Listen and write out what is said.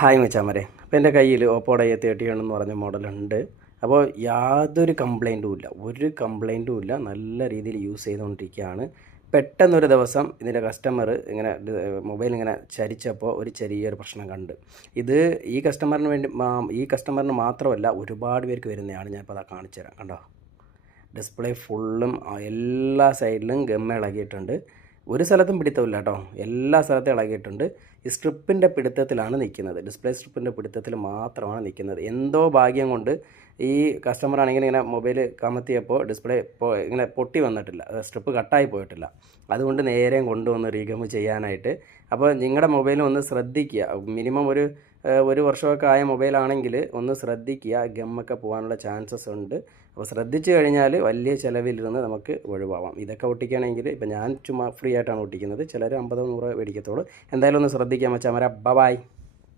Hi മച്ചാമരെ, അപ്പോൾ എൻ്റെ കയ്യിൽ ഓപ്പോയുടെ A31 എന്ന് പറഞ്ഞ മോഡലുണ്ട്. അപ്പോൾ യാതൊരു കംപ്ലൈൻറ്റും ഇല്ല, ഒരു കംപ്ലൈൻറ്റും ഇല്ല. നല്ല രീതിയിൽ യൂസ് ചെയ്തുകൊണ്ടിരിക്കുകയാണ്. പെട്ടെന്നൊരു ദിവസം ഇതിൻ്റെ കസ്റ്റമർ ഇങ്ങനെ മൊബൈൽ ഇങ്ങനെ ചരിച്ചപ്പോൾ ഒരു ചെറിയൊരു പ്രശ്നം കണ്ട്. ഇത് ഈ കസ്റ്റമറിന് മാത്രമല്ല, ഒരുപാട് പേർക്ക് വരുന്നതാണ്. ഞാനിപ്പോൾ അതാ കാണിച്ചു തരാം. കണ്ടോ, ഡിസ്പ്ലേ ഫുള്ളും എല്ലാ സൈഡിലും ഗം ഇളകിയിട്ടുണ്ട്. ഒരു സ്ഥലത്തും പിടുത്തമില്ല കേട്ടോ, എല്ലാ സ്ഥലത്തും ഇളകിയിട്ടുണ്ട്. ഈ സ്ട്രിപ്പിൻ്റെ പിടുത്തത്തിലാണ് നിൽക്കുന്നത്, ഡിസ്പ്ലേ സ്ട്രിപ്പിൻ്റെ പിടുത്തത്തിൽ മാത്രമാണ് നിൽക്കുന്നത്. എന്തോ ഭാഗ്യം കൊണ്ട് ഈ കസ്റ്റമർ ആണെങ്കിൽ ഇങ്ങനെ മൊബൈൽ കമത്തിയപ്പോൾ ഡിസ്പ്ലേ ഇങ്ങനെ പൊട്ടി വന്നിട്ടില്ല, സ്ട്രിപ്പ് കട്ടായി പോയിട്ടില്ല. അതുകൊണ്ട് നേരെയും കൊണ്ടുവന്ന് റീഗം ചെയ്യാനായിട്ട്. അപ്പോൾ നിങ്ങളുടെ മൊബൈൽ ഒന്ന് ശ്രദ്ധിക്കുക. മിനിമം ഒരു വർഷമൊക്കെ ആയ മൊബൈലാണെങ്കിൽ ഒന്ന് ശ്രദ്ധിക്കുക, ഗമ്മൊക്കെ പോകാനുള്ള ചാൻസസ് ഉണ്ട്. അപ്പോൾ ശ്രദ്ധിച്ചു കഴിഞ്ഞാൽ വലിയ ചിലവിലിരുന്ന് നമുക്ക് ഒഴിവാവാം. ഇതൊക്കെ ഒട്ടിക്കുകയാണെങ്കിൽ ഇപ്പം ഞാൻ ചുമ്മാ ഫ്രീ ആയിട്ടാണ് ഒട്ടിക്കുന്നത്. ചിലർ 50-100 മേടിക്കത്തുള്ളൂ. എന്തായാലും ഒന്ന് ശ്രദ്ധിക്കാം മച്ചാമാരെ. ബൈ.